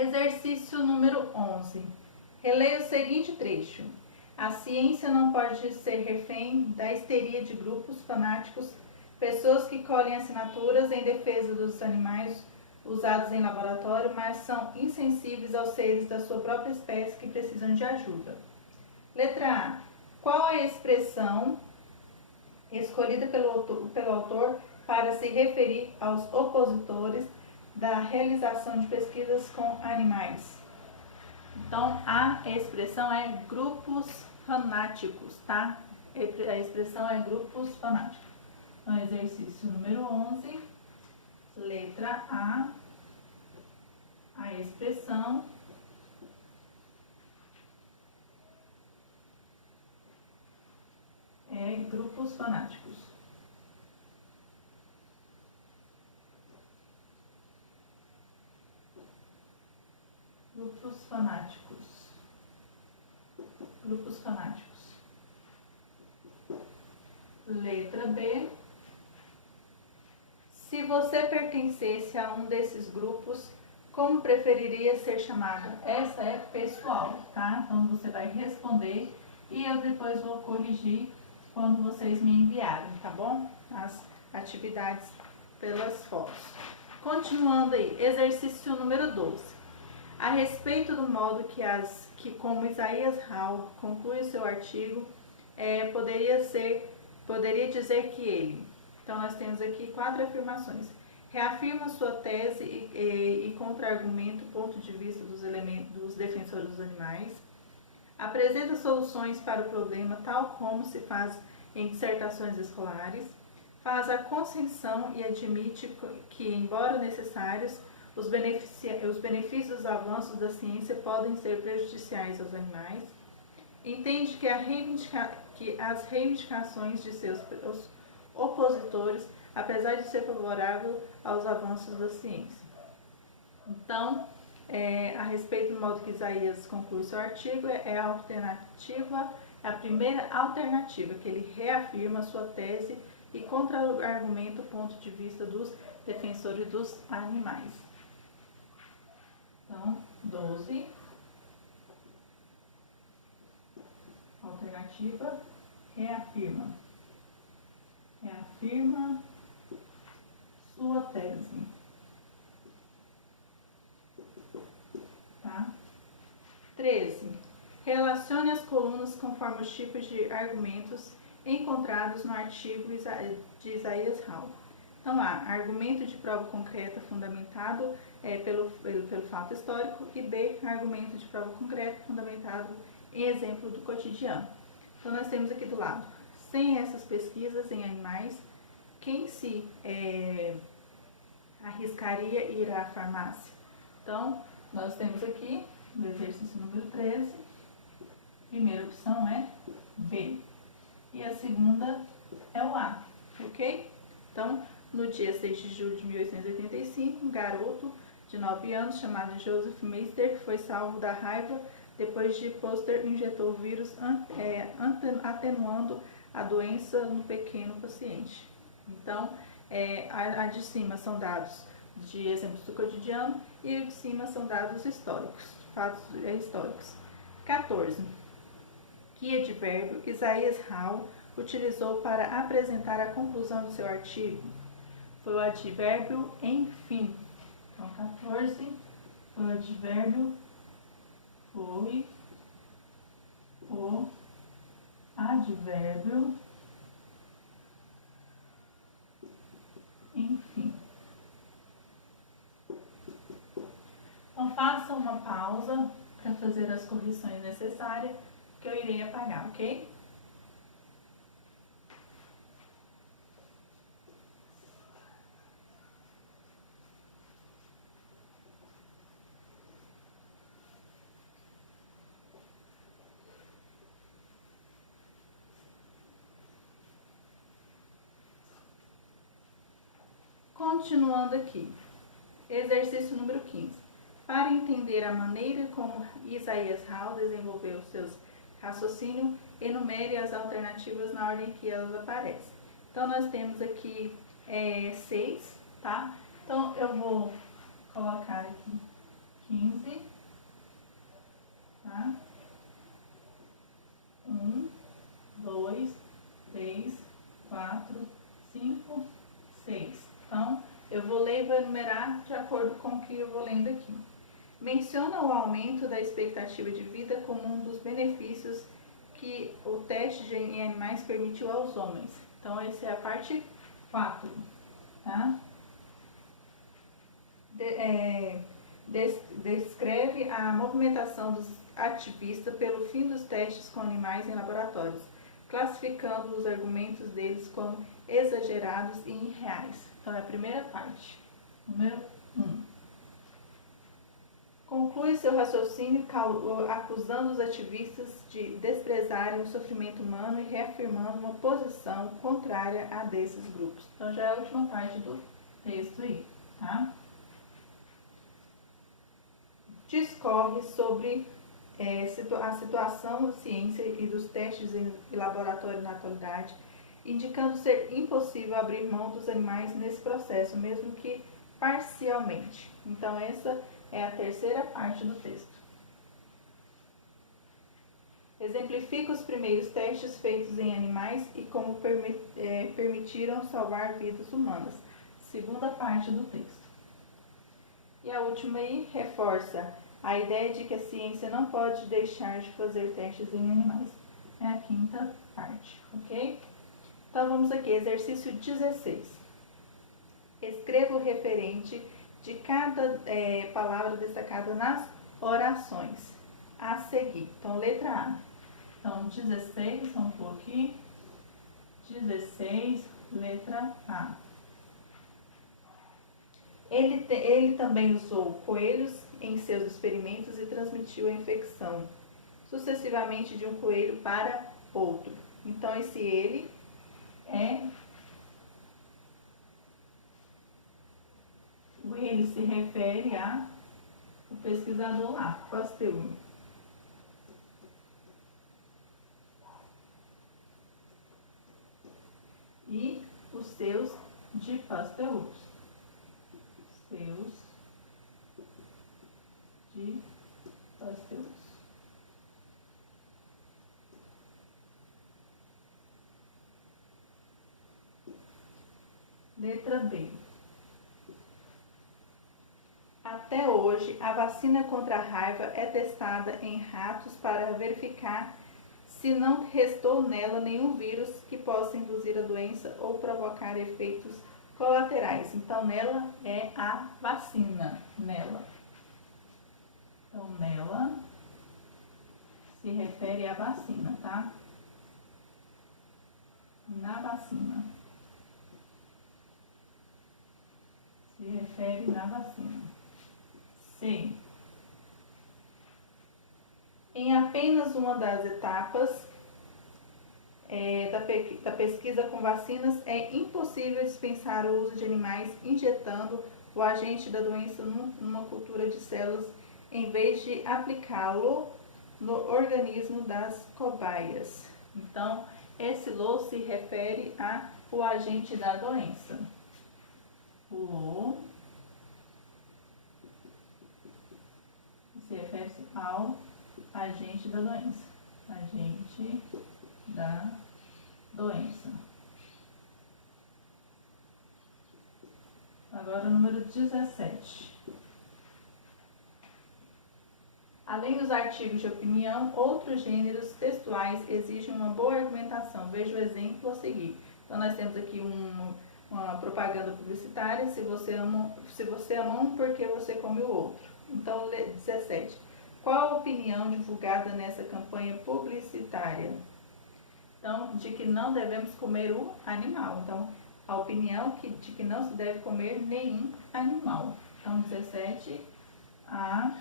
Exercício número 11. Releia o seguinte trecho. A ciência não pode ser refém da histeria de grupos fanáticos, pessoas que colhem assinaturas em defesa dos animais usados em laboratório, mas são insensíveis aos seres da sua própria espécie que precisam de ajuda. Letra A. Qual a expressão escolhida pelo autor para se referir aos opositores da realização de pesquisas com animais? Então, a expressão é grupos fanáticos, tá? A expressão é grupos fanáticos. Então, exercício número 11, letra a expressão é grupos fanáticos. Grupos fanáticos. Grupos fanáticos. Letra B. Se você pertencesse a um desses grupos, como preferiria ser chamada? Essa é pessoal, tá? Então você vai responder e eu depois vou corrigir quando vocês me enviarem, tá bom? As atividades pelas fotos. Continuando aí, exercício número 12. A respeito do modo que como Isaías Hall conclui o seu artigo, poderia dizer que ele. Então nós temos aqui 4 afirmações. Reafirma sua tese e contra-argumenta o ponto de vista dos defensores dos animais. Apresenta soluções para o problema tal como se faz em dissertações escolares. Faz a concessão e admite que, embora necessários, os benefícios dos avanços da ciência podem ser prejudiciais aos animais. Entende que as reivindicações de seus opositores, apesar de ser favorável aos avanços da ciência. Então, a respeito do modo que Isaías conclui seu artigo, é a primeira alternativa, que ele reafirma a sua tese e contra-argumenta o ponto de vista dos defensores dos animais. Então, 12. Alternativa, reafirma. Reafirma sua tese. Tá? 13. Relacione as colunas conforme os tipos de argumentos encontrados no artigo de Isaías Hall. Então, A. Argumento de prova concreta fundamentado pelo fato histórico. E B. Argumento de prova concreta fundamentado em exemplo do cotidiano. Então, nós temos aqui do lado, sem essas pesquisas em animais, quem se arriscaria a ir à farmácia? Então, nós temos aqui, no exercício número 13, a primeira opção é B. E a segunda é o A, ok? Então, no dia 6 de julho de 1885, um garoto de 9 anos, chamado Joseph Meister, foi salvo da raiva depois de Pasteur injetou o vírus atenuando a doença no pequeno paciente. Então, a de cima são dados de exemplos do cotidiano e o de cima são dados históricos, fatos históricos. 14. Que advérbio Isaías Hall utilizou para apresentar a conclusão do seu artigo? Foi o advérbio enfim. Então, 14 foi o advérbio, foi o advérbio enfim. Então, faça uma pausa para fazer as correções necessárias que eu irei apagar, ok? Continuando aqui, exercício número 15. Para entender a maneira como Isaías Hall desenvolveu seus raciocínios, enumere as alternativas na ordem que elas aparecem. Então, nós temos aqui 6, tá? Então, eu vou colocar aqui 15, tá? 1, 2, 3, 4, 5, 6. Então, eu vou ler e vou enumerar de acordo com o que eu vou lendo aqui. Menciona o aumento da expectativa de vida como um dos benefícios que o teste em animais permitiu aos homens. Então, essa é a parte 4, tá? Descreve a movimentação dos ativistas pelo fim dos testes com animais em laboratórios, classificando os argumentos deles como exagerados e irreais. Então, é a primeira parte. Número 1. Conclui seu raciocínio acusando os ativistas de desprezarem o sofrimento humano e reafirmando uma posição contrária a desses grupos. Então, já é a última parte do texto aí, tá? Discorre sobre a situação da ciência e dos testes em laboratório na atualidade, indicando ser impossível abrir mão dos animais nesse processo, mesmo que parcialmente. Então, essa é a terceira parte do texto. Exemplifica os primeiros testes feitos em animais e como permitiram salvar vidas humanas. Segunda parte do texto. E a última aí reforça a ideia de que a ciência não pode deixar de fazer testes em animais. É a quinta parte, ok? Então vamos aqui, exercício 16. Escreva o referente de cada palavra destacada nas orações a seguir. Então, letra A. Então, 16, vamos pôr aqui. 16, letra A. Ele também usou coelhos em seus experimentos e transmitiu a infecção sucessivamente de um coelho para outro. Então, esse ele é... Ele se refere a o pesquisador lá, Pasteur. E os seus de Pasteur. Seus de Pasteur. Letra B. Até hoje, a vacina contra a raiva é testada em ratos para verificar se não restou nela nenhum vírus que possa induzir a doença ou provocar efeitos colaterais. Então, nela é a vacina. Nela. Então, nela se refere à vacina, tá? Na vacina. Se refere na vacina. C. Em apenas uma das etapas da pesquisa com vacinas, é impossível dispensar o uso de animais injetando o agente da doença numa cultura de células, em vez de aplicá-lo no organismo das cobaias. Então, esse lo se refere ao agente da doença. Lo se refere ao agente da doença. Agente da doença. Agora o número 17. Além dos artigos de opinião, outros gêneros textuais exigem uma boa argumentação. Veja o exemplo a seguir. Então nós temos aqui uma propaganda publicitária, se você ama um, porque você come o outro. Então, 17. Qual a opinião divulgada nessa campanha publicitária? Então, de que não devemos comer o animal. Então, a opinião de que não se deve comer nenhum animal. Então, 17. A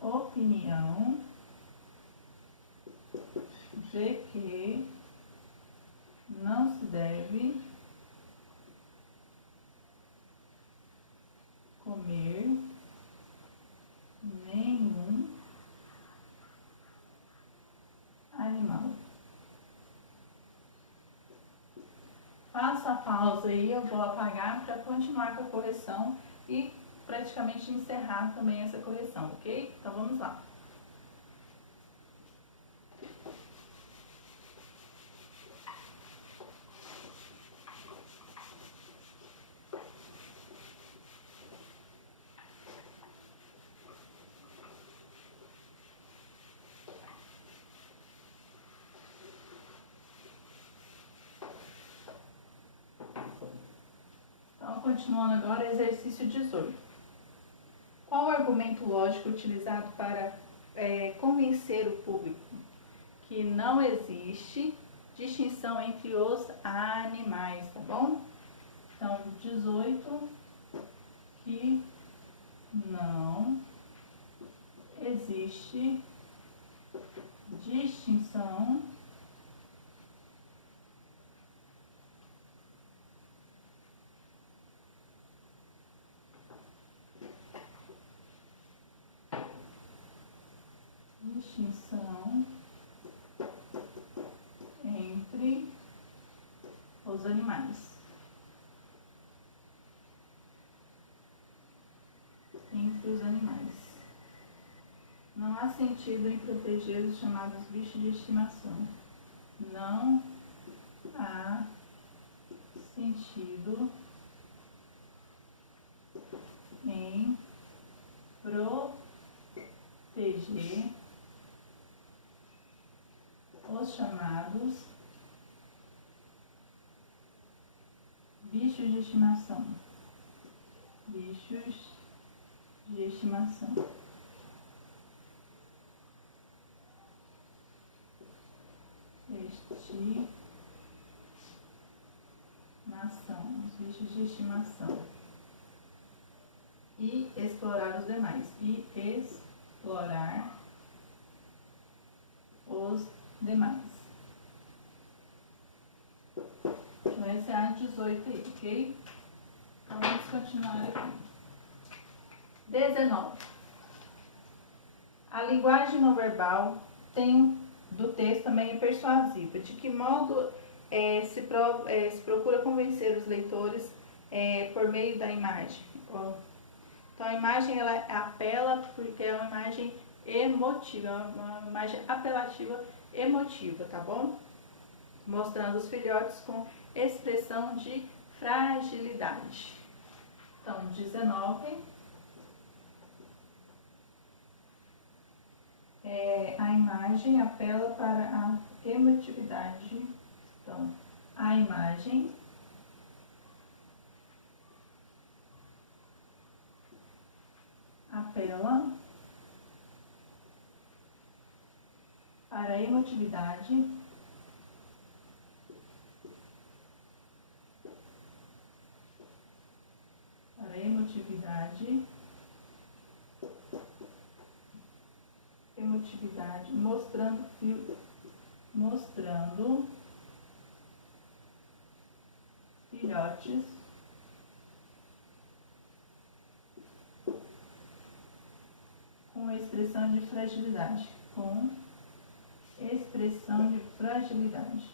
opinião de que não se deve comer nenhum animal. Faça a pausa aí, eu vou apagar para continuar com a correção e praticamente encerrar também essa correção, ok? Então vamos lá. Então, continuando agora, exercício 18. Qual o argumento lógico utilizado para convencer o público que não existe distinção entre os animais, tá bom? Então, 18, que não existe distinção entre os animais. Entre os animais. Não há sentido em proteger os chamados bichos de estimação. Não há sentido em proteger os chamados bichos de estimação. Bichos de estimação. Os bichos de estimação. E explorar os demais. E explorar os demais. Então, essa é a 18 aí, ok? Então, vamos continuar aqui. 19. A linguagem não verbal do texto também é persuasiva. De que modo se procura convencer os leitores por meio da imagem? Então, a imagem ela apela porque é uma imagem emotiva, uma imagem apelativa emotiva, tá bom? Mostrando os filhotes com expressão de fragilidade. Então, 19. A imagem apela para a emotividade. Então, a imagem apela para a emotividade mostrando filhotes com expressão de fragilidade,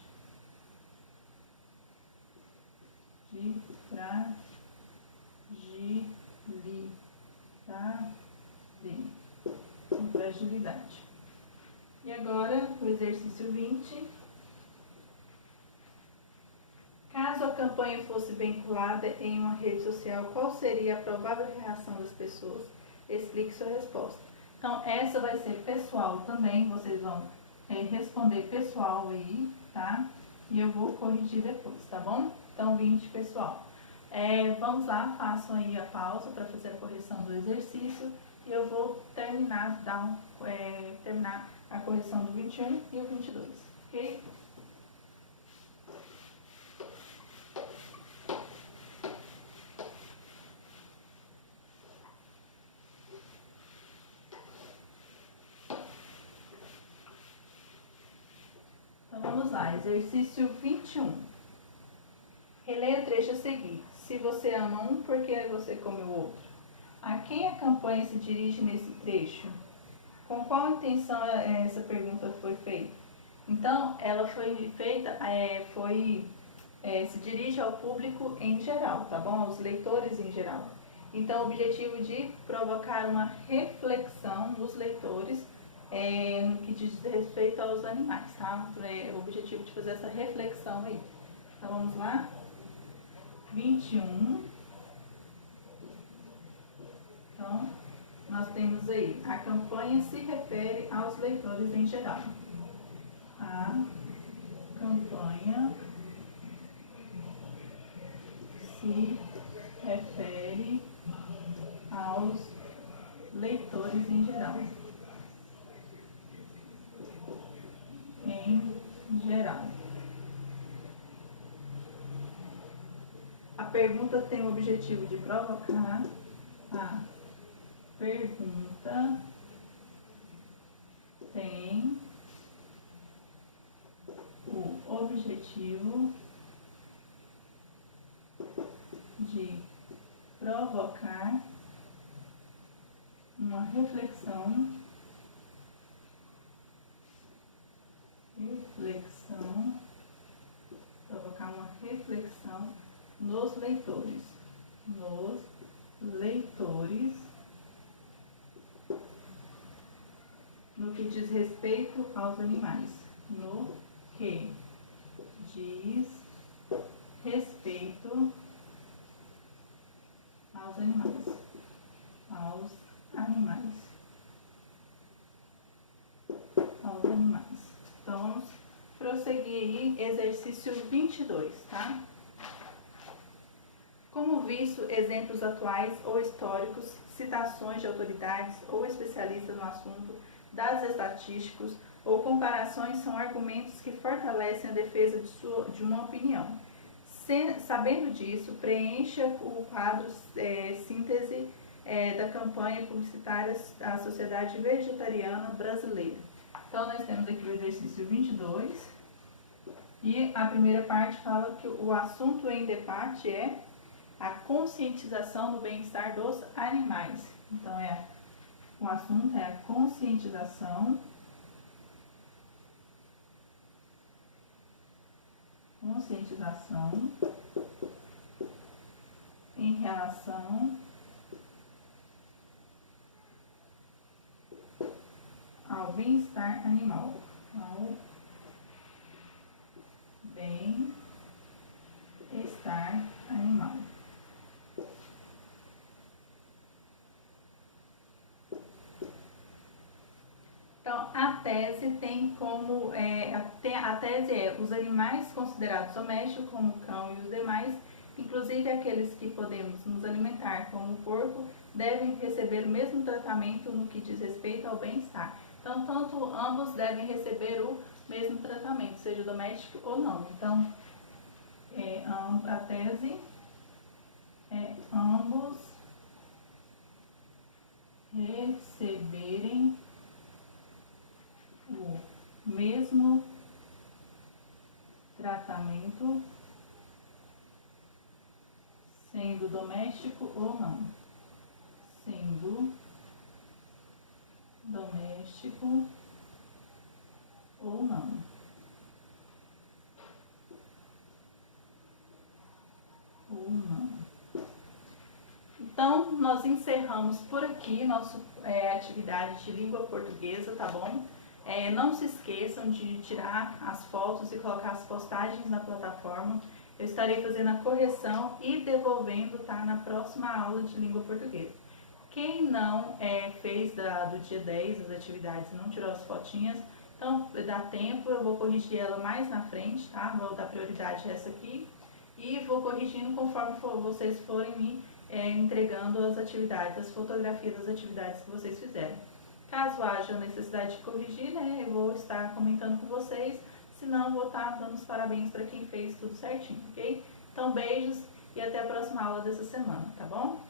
fragilidade. E agora, o exercício 20. Caso a campanha fosse vinculada em uma rede social, qual seria a provável reação das pessoas? Explique sua resposta. Então, essa vai ser pessoal também, vocês vão responder pessoal aí, tá? E eu vou corrigir depois, tá bom? Então, 20, pessoal. Vamos lá, façam aí a pausa para fazer a correção do exercício. E eu vou terminar a correção do 21 e o 22, ok? Então vamos lá, exercício 21. Releia o trecho a seguir. Se você ama um, por que você come o outro? A quem a campanha se dirige nesse trecho? Com qual intenção essa pergunta foi feita? Então, ela foi feita, se dirige ao público em geral, tá bom? Aos leitores em geral. Então, o objetivo de provocar uma reflexão nos leitores no que diz respeito aos animais, tá? O objetivo de fazer essa reflexão aí. Então, vamos lá? 21. Então, nós temos aí, a campanha se refere aos leitores em geral. A campanha se refere aos leitores em geral. Em geral. A pergunta tem o objetivo de provocar. A pergunta tem o objetivo de provocar uma reflexão provocar uma reflexão nos leitores, no que diz respeito aos animais, no que diz respeito aos animais, Então, vamos prosseguir aí, exercício 22, tá? Como visto, exemplos atuais ou históricos, citações de autoridades ou especialistas no assunto, dados estatísticos ou comparações são argumentos que fortalecem a defesa de uma opinião. Sabendo disso, preencha o quadro síntese da campanha publicitária da Sociedade Vegetariana Brasileira. Então, nós temos aqui o exercício 22 e a primeira parte fala que o assunto em debate é a conscientização do bem-estar dos animais. Então, o assunto é a conscientização em relação ao bem-estar animal. Então, a tese tem como, a tese é os animais considerados domésticos, como o cão e os demais, inclusive aqueles que podemos nos alimentar, como o porco, devem receber o mesmo tratamento no que diz respeito ao bem-estar. Então, ambos devem receber o mesmo tratamento, seja doméstico ou não. Então, a tese é ambos receberem o mesmo tratamento, sendo doméstico ou não. Então, nós encerramos por aqui nossa atividade de língua portuguesa, tá bom? Não se esqueçam de tirar as fotos e colocar as postagens na plataforma. Eu estarei fazendo a correção e devolvendo, tá, na próxima aula de língua portuguesa. Quem não fez do dia 10 as atividades e não tirou as fotinhas, então dá tempo, eu vou corrigir ela mais na frente, tá? Vou dar prioridade a essa aqui e vou corrigindo conforme vocês forem me entregando as atividades, as fotografias das atividades que vocês fizeram. Caso haja necessidade de corrigir, né, eu vou estar comentando com vocês, senão vou estar dando os parabéns para quem fez tudo certinho, ok? Então, beijos e até a próxima aula dessa semana, tá bom?